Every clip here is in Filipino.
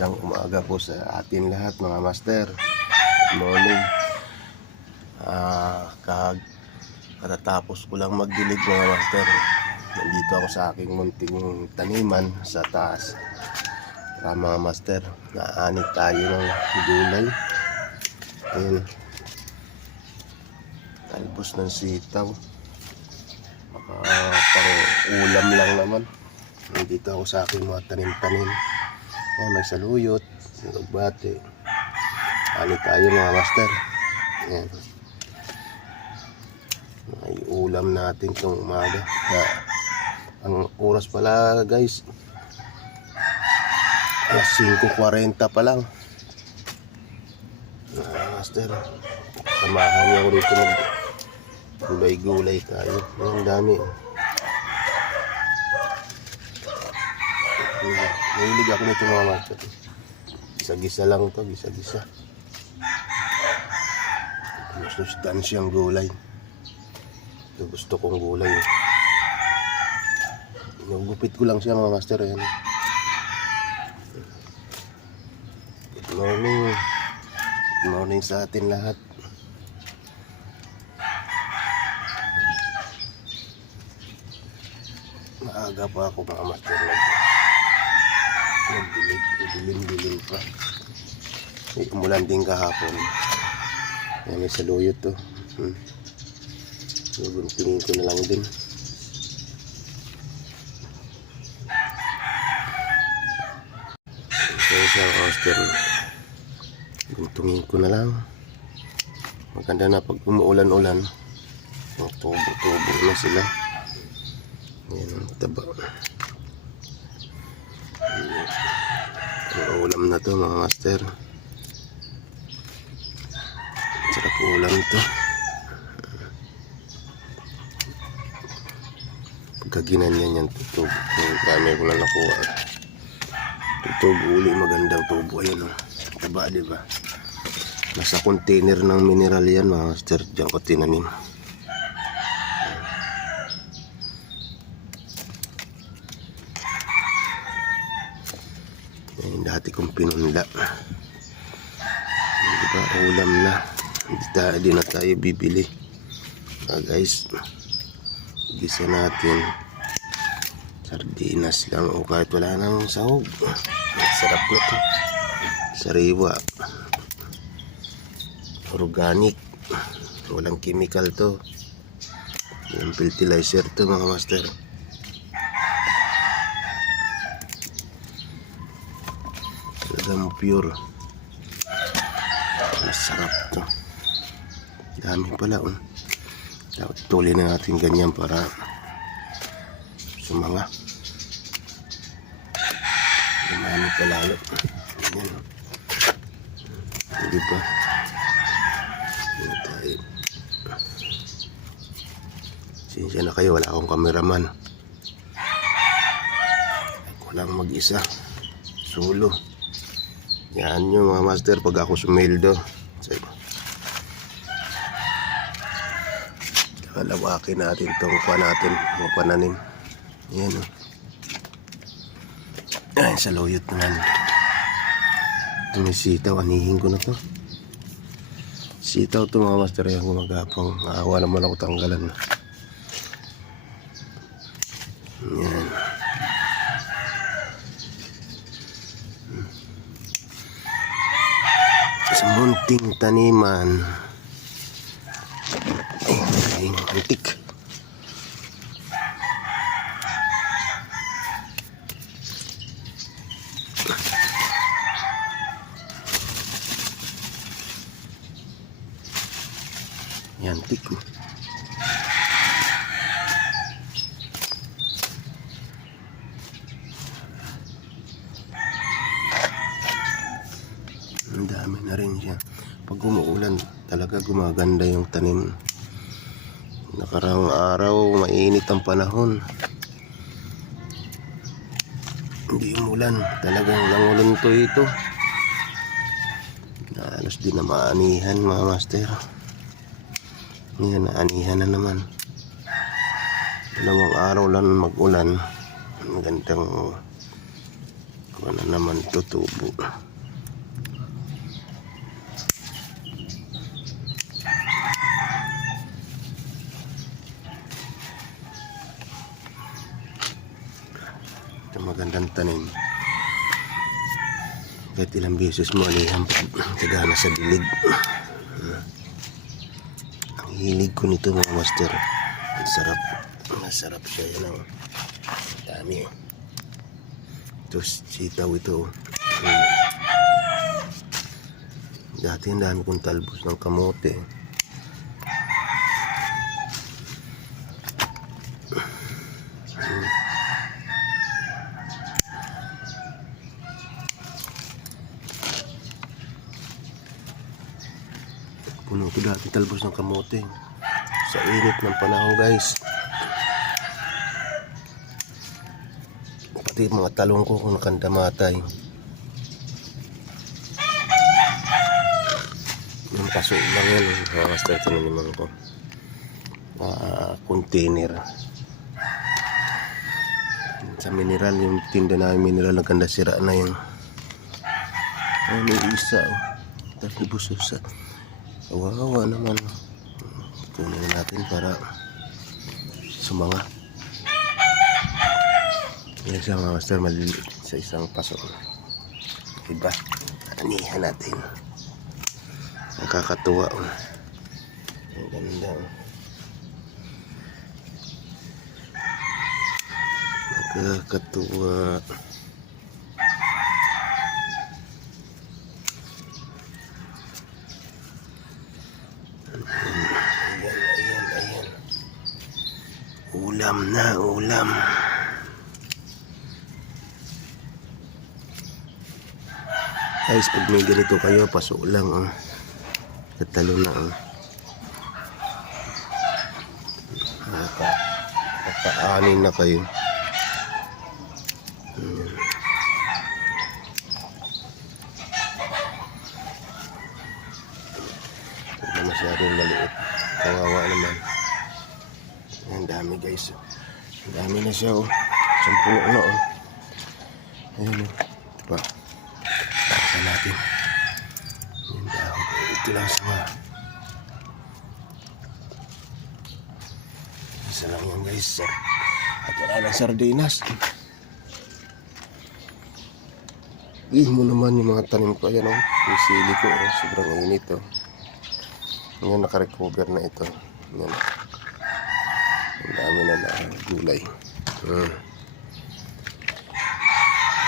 mga gandang umaga po sa atin lahat mga master. Good morning. Ah, kag katatapos ko lang magdilig mga master. Nandito ako sa aking munting taniman sa taas. Para mga master, naanit tayo ng gulay. Ayun. Talbos ng sitaw. Baka pang ulam lang naman. Nandito ako sa aking mga tanim-tanim. Ayan, may saluyot, may ugbate. Ali tayo mga master. Ayan. May ulam natin itong umaga. Na, ang oras pala guys, alas 5.40 pa lang. Ah, master, samahan niyo dito mag gulay-gulay tayo. Ayan, dami. Ayan, Mahilig ako nito mga master. Gisa-gisa lang to, gisa-gisa. Masustansyang gulay. Ito gusto kong gulay. eh. Ko lang siya mga master. Ayan. Good morning. Good morning sa atin lahat. Maaga pa ako mga master. Nagdilig, dilim-dilim pa. May umulan din kahapon. Ayan, may saluyot to. Hmm. Guguntingin ko na lang din. Ito siya ang oyster. Guntungin ko na lang. Maganda na pag umuulan-ulan. Tubo-tubo na sila. Ayan taba. Ang ulam na to mga master. Sarap ulam to. Pagka ginanyan yan, tutubo. Yung dami ko na nakuha. Tutubo uli, magandang tubo. Ayan o. Taba, di ba? Nasa container ng mineral yan mga master. Diyan ko tinanim. Yan, dati kong pinunda. Di ba, ulam na. Hindi, tayo, di na tayo bibili. Ah, guys, gisa natin. Sardinas lang o kahit wala nang sahog. Sarap na to. Sariwa. Organic. Walang chemical to. Yung fertilizer to mga master. Talagang pure. Masarap to. Dami pala oh. Dapat tuloy na natin ganyan para sumanga. Dumami pa lalo. Yan oh. Hindi ba? Yan tayo. Sinsya na kayo, wala akong kameraman. Ako lang mag-isa. Solo. Yan yung mga master pag ako sumildo. Kalawakin natin itong pa natin, mga pananim. Yan o. Ay, sa loyot naman. Ito may sitaw, anihin ko na to. Sitaw to mga master yung gumagapang. Nakawa naman ako tanggalan. Yan. Sa munting taniman. Ay, antik. Yan, antik. oh. Ang dami na rin siya. Pag umuulan, talaga gumaganda yung tanim. Nakarang araw, mainit ang panahon. Hindi umulan. Talagang nangulan to ito. Halos di na maanihan mga master. Ngayon, naanihan na naman. Dalawang araw lang mag-ulan. Ang gandang kung ano naman tutubo. Ito magandang tanim. Kahit ilang beses mo alihan tagana sa dilig. Ang hilig ko nito mga master. Ang sarap. Masarap siya yan ang dami. Ito sitaw ito. Dati ang dami kong talbos ng kamote. Puno ko dati talbos ng kamote. Sa init ng panahon guys. Pati mga talong ko kung nakandamatay. Yung paso lang yan. Mga master tinaniman ko. Ah, container. Sa mineral, yung tinda namin mineral, nagkanda sira na yun. Ay, may isa. Oh. Tapos nabusos sa... Kawawa naman. Kunin natin para sumanga. Yan siya mga master maliliit sa isang paso. Diba? Anihan natin. Nakakatuwa. Ang ganda. oh. Nakakatuwa. Ayan, ayan, ayan. Ulam na, ulam. Guys, pag may ganito kayo, paso lang. Oh. Tatalo na. Oh. Naka, nakaanin na kayo. Ayan. Na masyadong maliit. Kawawa naman. Ang dami guys. Ang dami na siya oh. Sampuno na oh. Ayan oh. Ito pa. Tasa natin. Yan dahon. Ito lang sa mga. Isa lang yan guys. Sir. At wala ng sardinas. Ih mo naman yung mga tanim ko. Ayan oh. Yung sili ko oh. Sobrang init oh. Ngayon nakarecover na ito. Yan. Ang dami na na gulay. Hmm.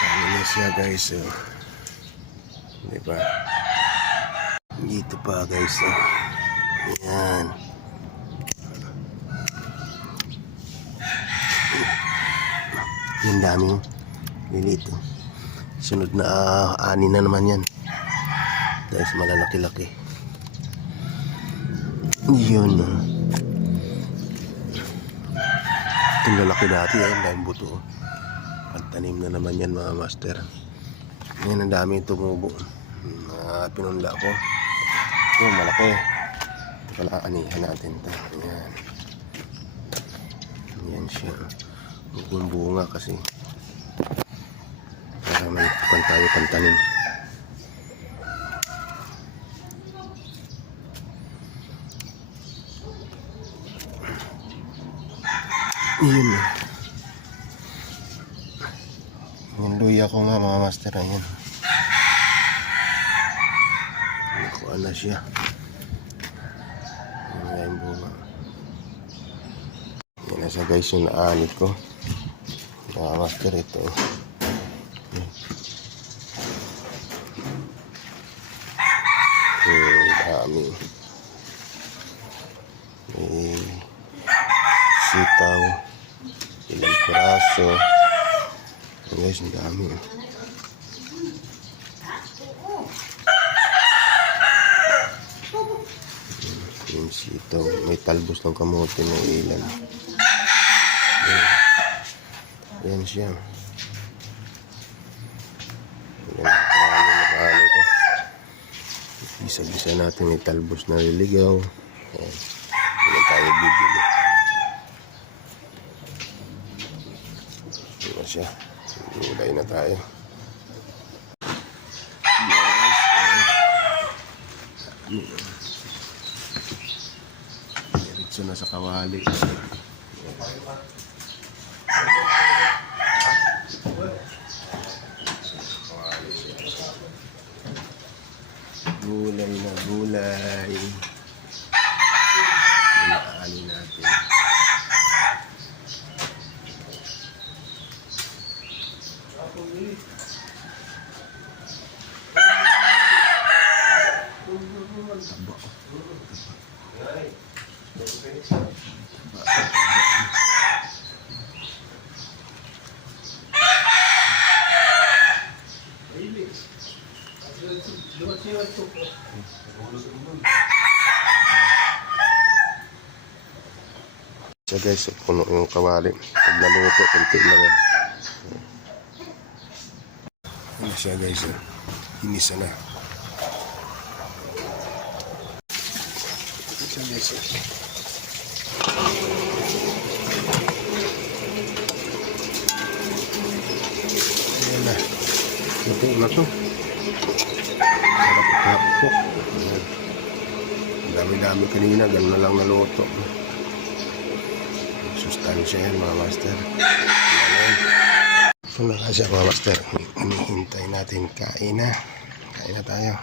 Dami na siya guys. Oh. Diba? Dito pa guys. Oh. Yan. Yan dami. Dito. Sunod na ah, ani na naman yan. Dahil sa malalaki-laki. Yun. ah. Itong lalaki dati, eh, daming buto. oh. Pagtanim na naman yan mga master. Ngayon ang dami tumubo. Na pinunla ko. Yun, malaki. Pala, anihan natin ito. Ayan. Ayan siya. Yung bunga kasi. Para may pan tayo pantanim. Yun. Yung ko nga mga master. Ayan. Turuan na siya. Yan nga yung bunga. Yan na siya guys yung naanit ko. Mga master ito. Hmm, dami. May sitaw. Ilang piraso. Guys, ang dami. Yung sitaw. May talbos ng kamote ng ilan. Ayan siya. Ayan, marami na marami ko. Isa-isa natin may talbos na liligaw. Hindi na tayo bibili. Ayan na siya. Gulay na tayo. Diretso na sa kawali. Gulay na gulay. Inaani natin. Taba. So guys, so puno yung kawali. Pag naluto, kunti lang yan. Ano siya guys, oh. hinisa na. So guys, oh. Ayan na. To. Sarap ito. Ayan. Ang dami-dami kanina, ganun na lang naluto. Sustansya yan mga master. So na siya mga master. Hinihintay natin kain na. Kain na tayo.